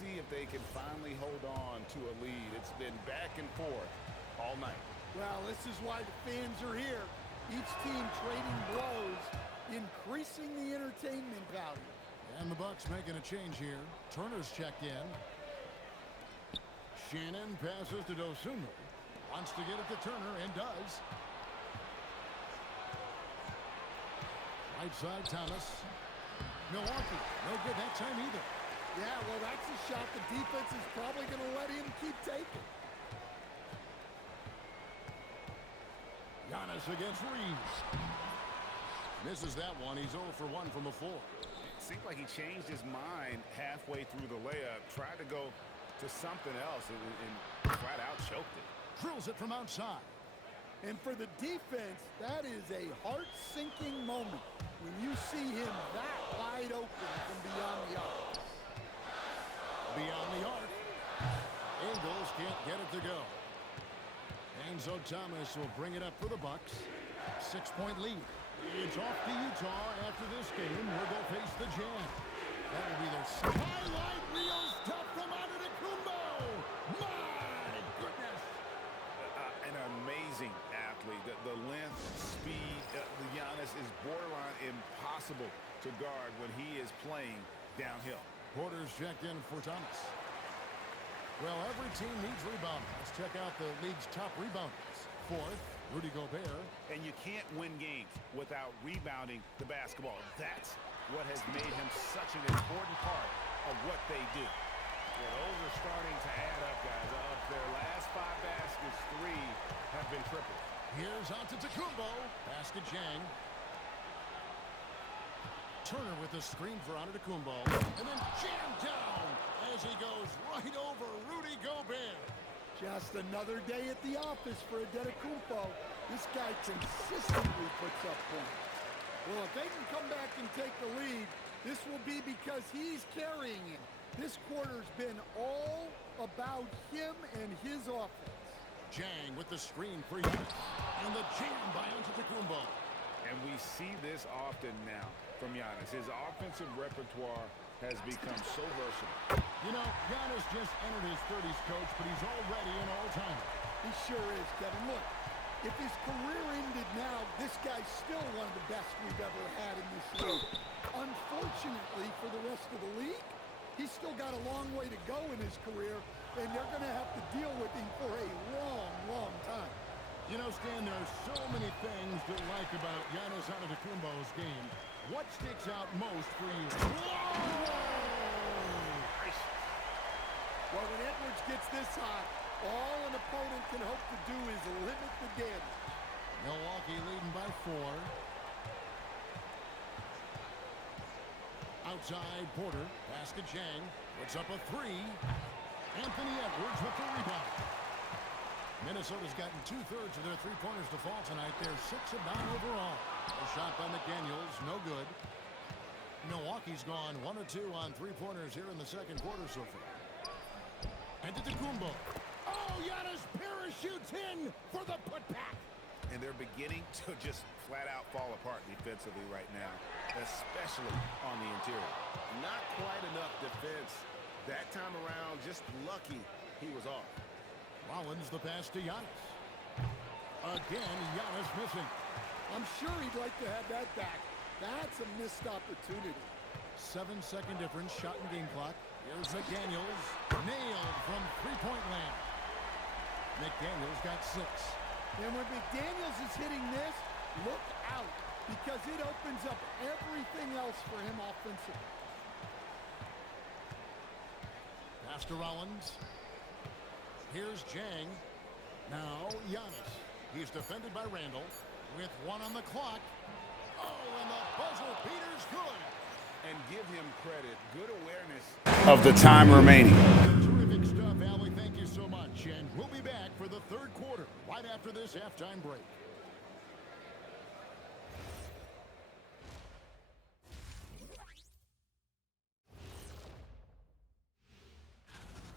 see if they can finally hold on to a lead. It's been back and forth all night. Well, this is why the fans are here. Each team trading blows, increasing the entertainment value. And the Bucks making a change here. Turner's checked in. Shannon passes to Dosunmu. Wants to get it to Turner and does. Right side, Thomas. Milwaukee, no good that time either. Yeah, well, that's a shot the defense is probably going to let him keep taking. Giannis against Reeves. Misses that one. He's 0 for 1 from the floor. It seemed like he changed his mind halfway through the layup, tried to go to something else, and flat out choked it. Drills it from outside. And for the defense, that is a heart-sinking moment when you see him that wide open from beyond the arc. Beyond the arc. Ingles can't get it to go. Enzo Thomas will bring it up for the Bucks. 6-point lead. It's off to Utah after this game where they'll face the Jazz. That will be their highlight reel stuff from Antetokounmpo. My goodness. An amazing athlete. The length, speed, the Giannis is borderline impossible to guard when he is playing downhill. Porter's checked in for Thomas. Well, every team needs rebounders. Let's check out the league's top rebounders. Fourth, Rudy Gobert. And you can't win games without rebounding the basketball. That's what has made him such an important part of what they do. Well, those are starting to add up, guys. Of their last 5 baskets, 3 have been tripled. Here's Antetokounmpo. Basket Jang. Turner with the screen for Antetokounmpo. And then jammed down as he goes right over Rudy Gobert. Just another day at the office for Antetokounmpo. This guy consistently puts up points. Well, if they can come back and take the lead, this will be because he's carrying it. This quarter's been all about him and his offense. Jang with the screen for Giannis. And the jam by Antetokounmpo. And we see this often now from Giannis. His offensive repertoire has become so versatile. You know, Giannis just entered his 30s, coach, but he's already an all-timer. He sure is, Kevin. Look, if his career ended now, this guy's still one of the best we've ever had in this league. Unfortunately for the rest of the league, he's still got a long way to go in his career, and they're going to have to deal with him for a long, long time. You know, Stan, there are so many things to like about Giannis Antetokounmpo's game. What sticks out most for you? Well, when Edwards gets this hot, all an opponent can hope to do is limit the damage. Milwaukee leading by 4. Outside Porter, basket Jang, puts up a 3. Anthony Edwards with the rebound. Minnesota's gotten 2/3 of their three-pointers to fall tonight. They're 6 of 9 overall. A shot by McDaniels, no good. Milwaukee's gone 1 of 2 on three-pointers here in the second quarter so far. Antetokounmpo. Oh, Giannis parachutes in for the putback. And they're beginning to just flat-out fall apart defensively right now, especially on the interior. Not quite enough defense that time around. Just lucky he was off. Rollins the pass to Giannis. Again, Giannis missing. I'm sure he'd like to have that back. That's a missed opportunity. 7-second difference, shot and game clock. Here's McDaniels. Nailed from three-point land. McDaniels got 6. And when McDaniels is hitting this, look out, because it opens up everything else for him offensively. Pass to Rollins. Here's Jang. Now Giannis. He's defended by Randall with 1 on the clock. Oh, and the buzzer beater's good. And give him credit. Good awareness of the time remaining. Terrific stuff, Allie. Thank you so much. And we'll be back for the third quarter right after this halftime break.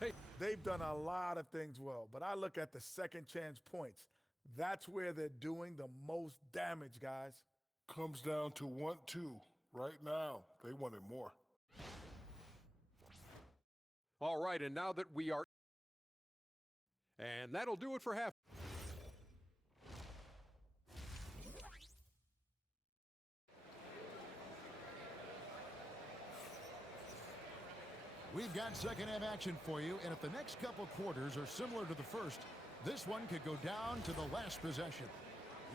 Hey, they've done a lot of things well, but I look at the second chance points. That's where they're doing the most damage, guys. Comes down to 1-2. Right now, they wanted more. All right, and now that we are... And that'll do it for half. We've got second half action for you, and if the next couple quarters are similar to the first, this one could go down to the last possession.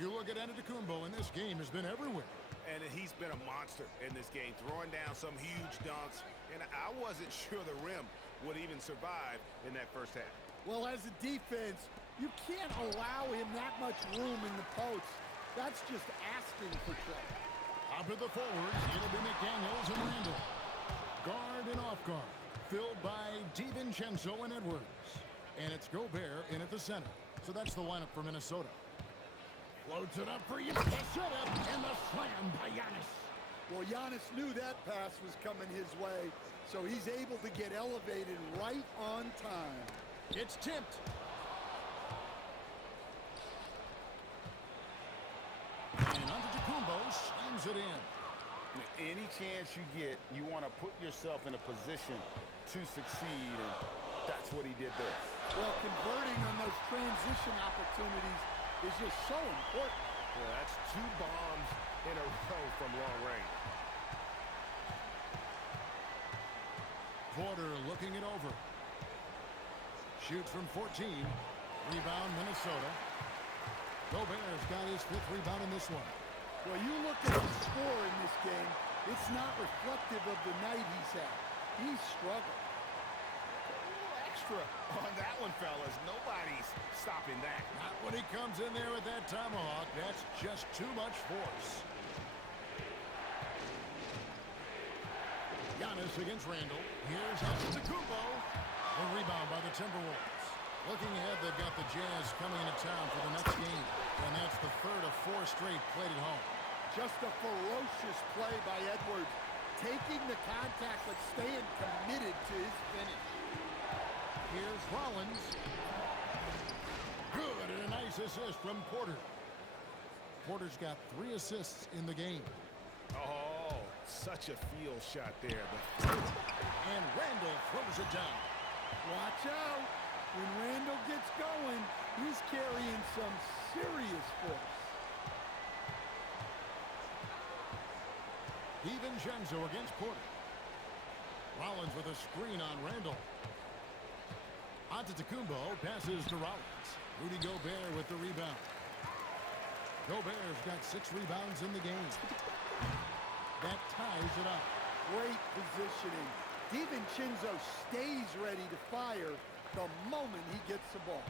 You look at Antetokounmpo, and this game has been everywhere. And he's been a monster in this game, throwing down some huge dunks. And I wasn't sure the rim would even survive in that first half. Well, as a defense, you can't allow him that much room in the post. That's just asking for trouble. Up at the forwards, it'll be McDaniels and Randall. Guard and off guard, filled by DiVincenzo and Edwards. And it's Gobert in at the center. So that's the lineup for Minnesota. Floats it up for you. The setup and the slam by Giannis. Well, Giannis knew that pass was coming his way, so he's able to get elevated right on time. It's tipped. And Antetokounmpo slams it in. Any chance you get, you want to put yourself in a position to succeed, and that's what he did there. Well, converting on those transition opportunities is just so important. Yeah, that's 2 bombs in a row from long range. Porter looking it over. Shoots from 14. Rebound, Minnesota. Gobert's got his 5th rebound in this one. Well, you look at the score in this game, it's not reflective of the night he's had. He's struggled. Extra on that one, fellas. Nobody's stopping that. Not when he comes in there with that tomahawk. That's just too much force. Giannis against Randall. Here's Antetokounmpo. A rebound by the Timberwolves. Looking ahead, they've got the Jazz coming into town for the next game. And that's the 3rd of 4 straight played at home. Just a ferocious play by Edwards. Taking the contact, but staying committed to his finish. Here's Rollins. Good, and a nice assist from Porter. Porter's got 3 assists in the game. Oh, such a field shot there. And Randall throws it down. Watch out. When Randall gets going, he's carrying some serious force. DiVincenzo against Porter. Rollins with a screen on Randall. Antetokounmpo passes to Rollins. Rudy Gobert with the rebound. Gobert's got 6 rebounds in the game. That ties it up. Great positioning. DiVincenzo stays ready to fire the moment he gets the ball.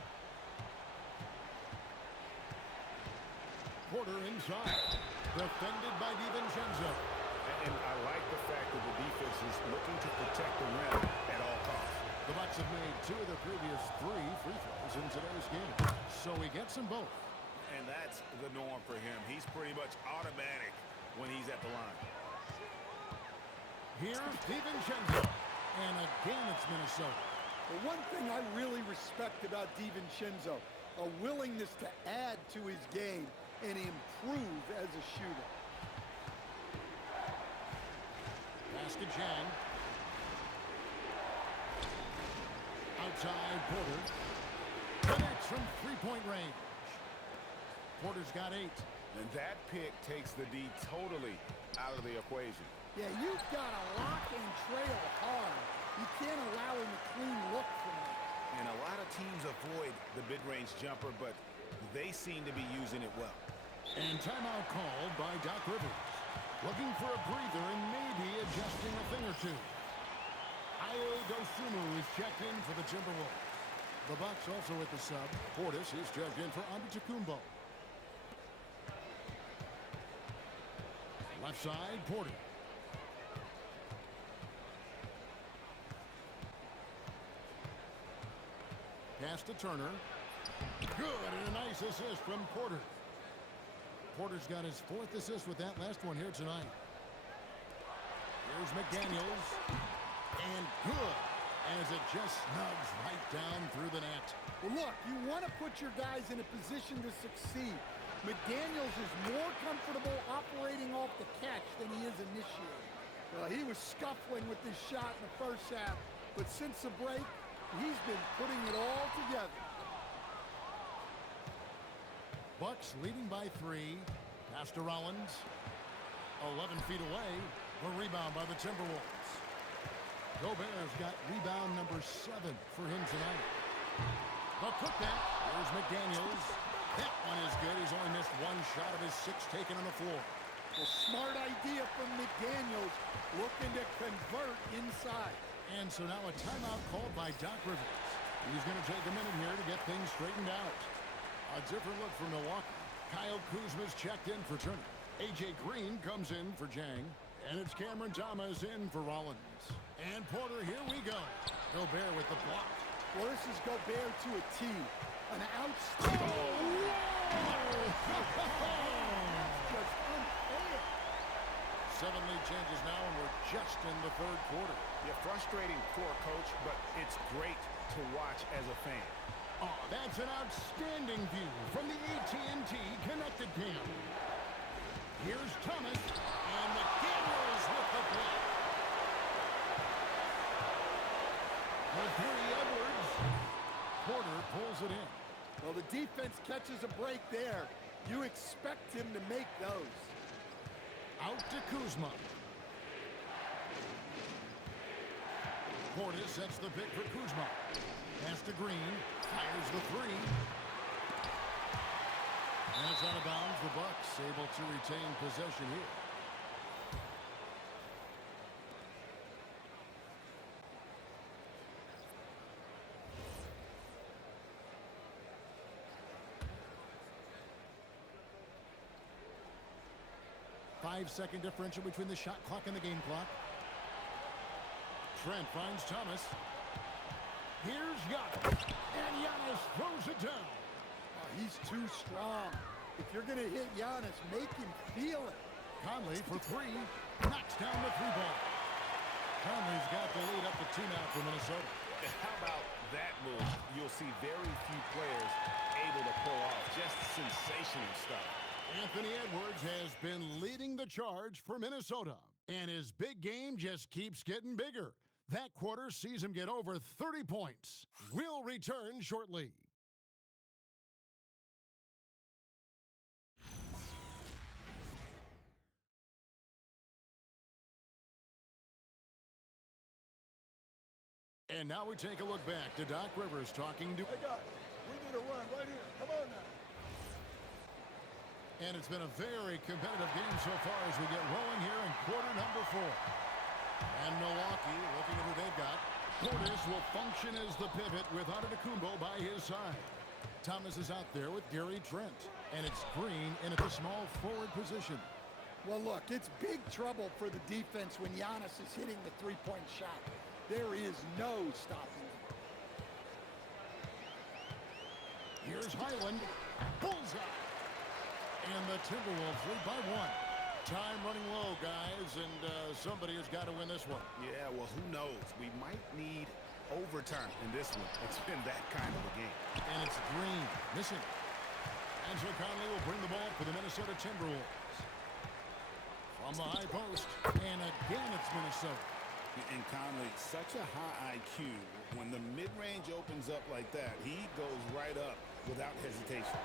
Porter inside. Defended by DiVincenzo. And I like the fact that the defense is looking to protect the rim at all costs. The Bucks have made 2 of their previous 3 free throws in today's game. So he gets them both. And that's the norm for him. He's pretty much automatic when he's at the line. Here's DiVincenzo. And again, it's Minnesota. The one thing I really respect about DiVincenzo, a willingness to add to his game and improve as a shooter. Basket Chang. Outside Porter. Connects from 3-point range. Porter's got 8. And that pick takes the D totally out of the equation. Yeah, you've got to lock and trail hard. You can't allow him a clean look from that. And a lot of teams avoid the mid-range jumper, but they seem to be using it well. And timeout called by Doc Rivers. Looking for a breather and maybe adjusting a thing or 2. Ayo Dosunmu is checked in for the Timberwolves. The Bucks also with the sub. Portis is checked in for Antetokounmpo. Left side, Porter. Pass to Turner. Good, and a nice assist from Porter. Porter's got his 4th assist with that last one here tonight. Here's McDaniels. And good, as it just snugs right down through the net. Well, look, you want to put your guys in a position to succeed. McDaniels is more comfortable operating off the catch than he is initiating. He was scuffling with this shot in the first half, but since the break, he's been putting it all together. Bucks leading by 3. Pass to Rollins. 11 feet away. The rebound by the Timberwolves. Gobert's got rebound number 7 for him tonight. The putback. Here's McDaniels. That one is good. He's only missed 1 shot of his 6 taken on the floor. Well, smart idea from McDaniels, looking to convert inside. And so now a timeout called by Doc Rivers. He's going to take a minute here to get things straightened out. A different look for Milwaukee. Kyle Kuzma's checked in for Turner. A.J. Green comes in for Jang. And it's Cameron Thomas in for Rollins. And Porter, here we go. Gobert with the block. Well, this is Gobert to a T. An outstanding... Just unfair. 7 lead changes now, and we're just in the 3rd quarter. Yeah, frustrating for a coach, but it's great to watch as a fan. Oh, that's an outstanding view from the AT&T connected cam. Here's Thomas, and McDaniels with the block. The 3, Edwards. Porter pulls it in. Well, the defense catches a break there. You expect him to make those. Out to Kuzma. Portis sets the pick for Kuzma. Pass to Green. Fires the 3. And it's out of bounds. The Bucks able to retain possession here. Five-second differential between the shot clock and the game clock. Trent finds Thomas. Here's Giannis. And Giannis throws it down. Oh, he's too strong. If you're going to hit Giannis, make him feel it. Conley for 3. Knocks down the 3-ball. Conley's got the lead up to 2 now for Minnesota. How about that move? You'll see very few players able to pull off just sensational stuff. Anthony Edwards has been leading the charge for Minnesota, and his big game just keeps getting bigger. That quarter sees him get over 30 points. We'll return shortly. And now we take a look back to Doc Rivers talking to... Hey, guys, we need a run right here. Come on now. And it's been a very competitive game so far as we get rolling here in quarter number 4. And Milwaukee, looking at who they've got. Portis will function as the pivot with Antetokounmpo by his side. Thomas is out there with Gary Trent. And it's Green in at the small forward position. Well, look, it's big trouble for the defense when Giannis is hitting the three-point shot. There is no stopping him. Here's Highland. Bullseye. And the Timberwolves lead by 1. Time running low, guys, and somebody has got to win this one. Yeah, well, who knows? We might need overtime in this one. It's been that kind of a game. And it's Green missing. Angelo Conley will bring the ball for the Minnesota Timberwolves. From the high post, and again it's Minnesota. And Conley, such a high IQ. When the mid-range opens up like that, he goes right up without hesitation.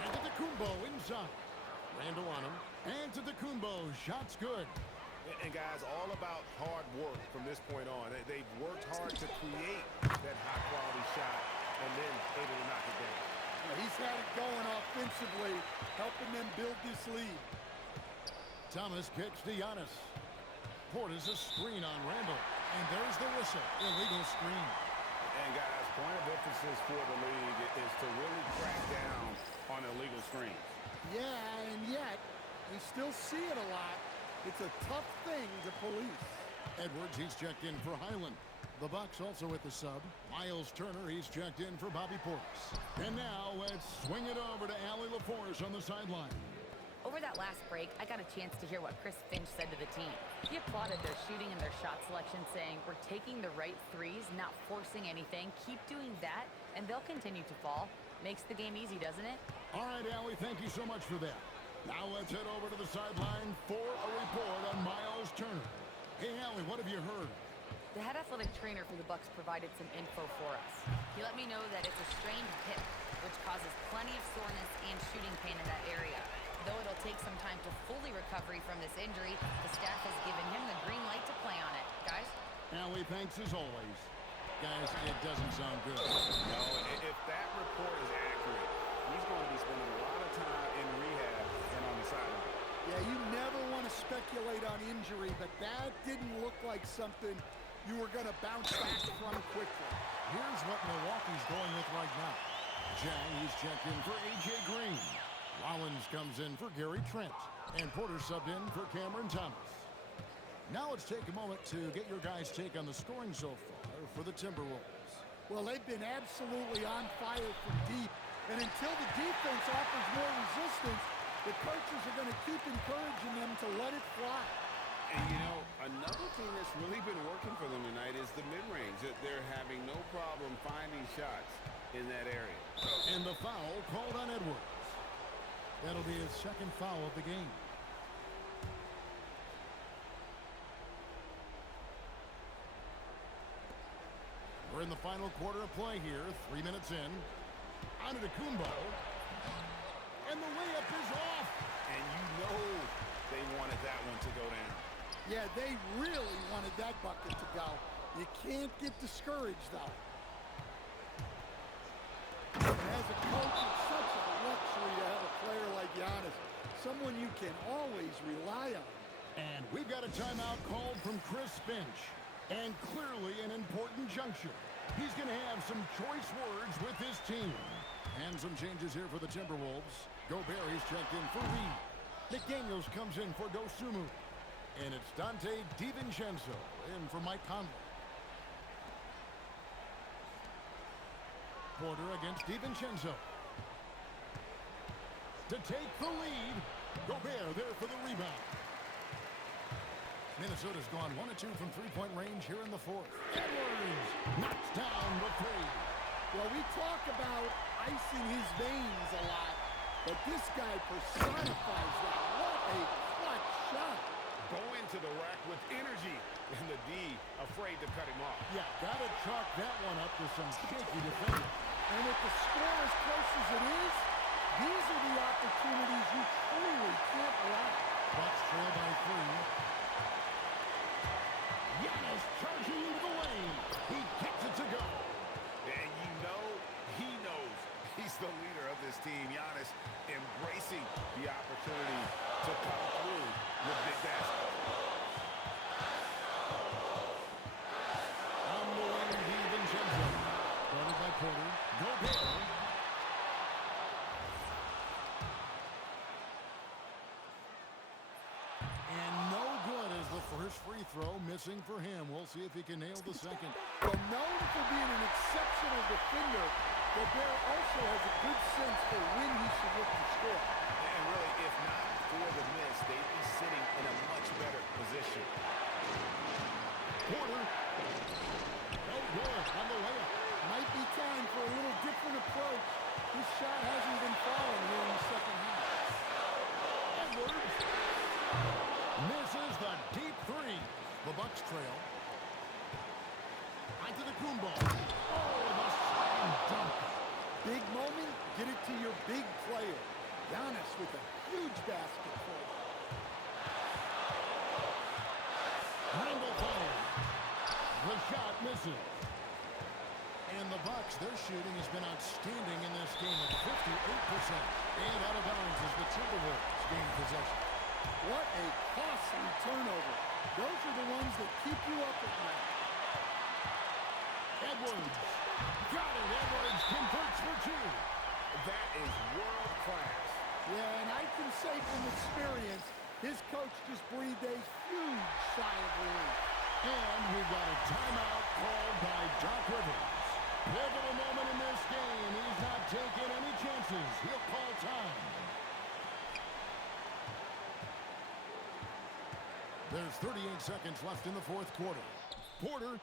Antetokounmpo inside. Randall on him. Antetokounmpo, shot's good. And guys, all about hard work from this point on. They've worked hard to create that high-quality shot and then able to knock it down. Well, he's had it going offensively, helping them build this lead. Thomas kicks to Giannis. Portis a screen on Randall. And there's the whistle. Illegal screen. And guys, point of emphasis for the league is to really crack down on illegal screens. Yeah, and yet, we still see it a lot. It's a tough thing to police. Edwards, he's checked in for Highland. The Bucks also with the sub. Miles Turner, he's checked in for Bobby Portis. And now let's swing it over to Allie LaForce on the sideline. Over that last break, I got a chance to hear what Chris Finch said to the team. He applauded their shooting and their shot selection, saying, "We're taking the right threes, not forcing anything. Keep doing that, and they'll continue to fall." Makes the game easy, doesn't it? All right, Allie, thank you so much for that. Now let's head over to the sideline for a report on Miles Turner. me, what have you heard? The head athletic trainer for the Bucks provided some info for us. He let me know that it's a strained hip, which causes plenty of soreness and shooting pain in that area. Though it'll take some time to fully recovery from this injury, the staff has given him the green light to play on it. Guys? Howie, thanks as always. Guys, it doesn't sound good. No, if that report is accurate, he's going to be spending a lot of time in rehab and on the sideline. Yeah, you never want to speculate on injury, but that didn't look like something you were going to bounce back from quickly. Here's what Milwaukee's going with right now. Jang, he's checked in for A.J. Green. Rollins comes in for Gary Trent. And Porter subbed in for Cameron Thomas. Now let's take a moment to get your guys' take on the scoring so far for the Timberwolves. Well, they've been absolutely on fire from deep. And until the defense offers more resistance, the coaches are going to keep encouraging them to let it fly. And, you know, another thing that's really been working for them tonight is the mid-range. They're having no problem finding shots in that area. And the foul called on Edwards. That'll be his second foul of the game. We're in the final quarter of play here. 3 minutes in. On to Kumbo. And the layup is off. And you know they wanted that one to go down. Yeah, they really wanted that bucket to go. You can't get discouraged, though. As a coach, it's such a luxury to have a player like Giannis, someone you can always rely on. And we've got a timeout called from Chris Finch. And clearly an important juncture. He's going to have some choice words with his team. And some changes here for the Timberwolves. Gobert, he's checked in for Reed. McDaniels comes in for Dosunmu. And it's Dante DiVincenzo in for Mike Conley. Porter against DiVincenzo. To take the lead. Gobert there for the rebound. Minnesota's gone 1 of 2 from three-point range here in the fourth. Edwards knocks down the three. Well, we talk about icing his veins a lot, but this guy personifies that. What a clutch shot. Going to the rack with energy, and the D afraid to cut him off. Yeah, gotta chalk that one up to some shaky defending. And with the score as close as it is, these are the opportunities you truly can't allow. Bucks trail by 3. Giannis charging into the lane. He gets it to go. And you know, he knows he's the leader of this team. Giannis embracing the opportunity to come through with big basket. On the wing, DiVincenzo. Guarded by Porter. Gobert. And no good as the first free throw missing for him. We'll see if he can nail the second. Well, known for being an exceptional defender, Gobert also has a good sense for when he should look to score. And really, if not for the miss, they'd be sitting in a much better position. Porter. No good on the layup. Might be time for a little different approach. This shot hasn't been falling here in the second half. Edwards misses the deep three. The Bucks trail. Onto the Kumbo. Oh, the slam dunk. Big moment, get it to your big player. Giannis with a huge basket for it. Randall fire. The shot misses. And the Bucks, their shooting has been outstanding in this game at 58%. And out of bounds is the Timberwolves gain possession. What a costly turnover. Those are the ones that keep you up at night. Edwards. Got it. Edwards converts for 2. That is world class. Yeah, and I can say from experience, his coach just breathed a huge sigh of relief. And we've got a timeout called by Doc Rivers. Pivotal moment in this game. He's not taking any chances. He'll call time. There's 38 seconds left in the fourth quarter. Porter.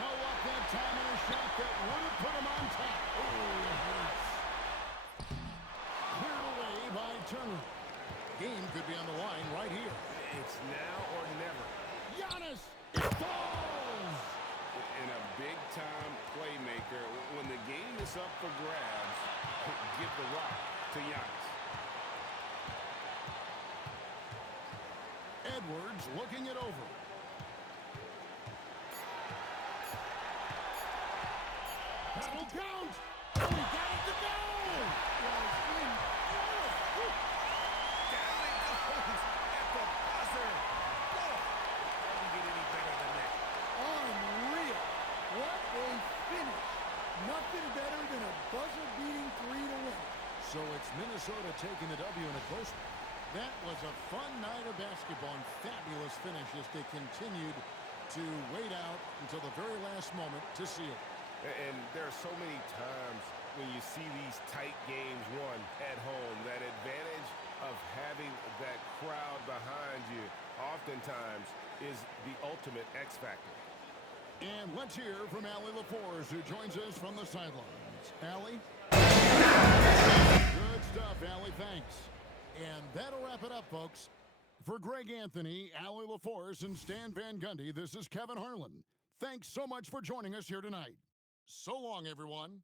No up that time on a shot that would have put him on top. Oh, it hurts. Cleared away by Turner. Game could be on the line right here. It's now or never. Giannis. It falls. And a big-time playmaker. When the game is up for grabs, give the rock to Giannis. Edwards looking it over. That'll count. Oh, he got it to go. Down it goes at the buzzer. Oh, doesn't get any better than that. Unreal. What a finish. Nothing better than a buzzer-beating 3 to win. So it's Minnesota taking the W in a close one. That was a fun night of basketball and fabulous finish as they continued to wait out until the very last moment to seal. And there are so many times when you see these tight games won at home, that advantage of having that crowd behind you oftentimes is the ultimate X factor. And let's hear from Allie LaForce, who joins us from the sidelines. Allie? Good stuff, Allie. Thanks. And that'll wrap it up, folks. For Greg Anthony, Allie LaForce, and Stan Van Gundy, this is Kevin Harlan. Thanks so much for joining us here tonight. So long, everyone.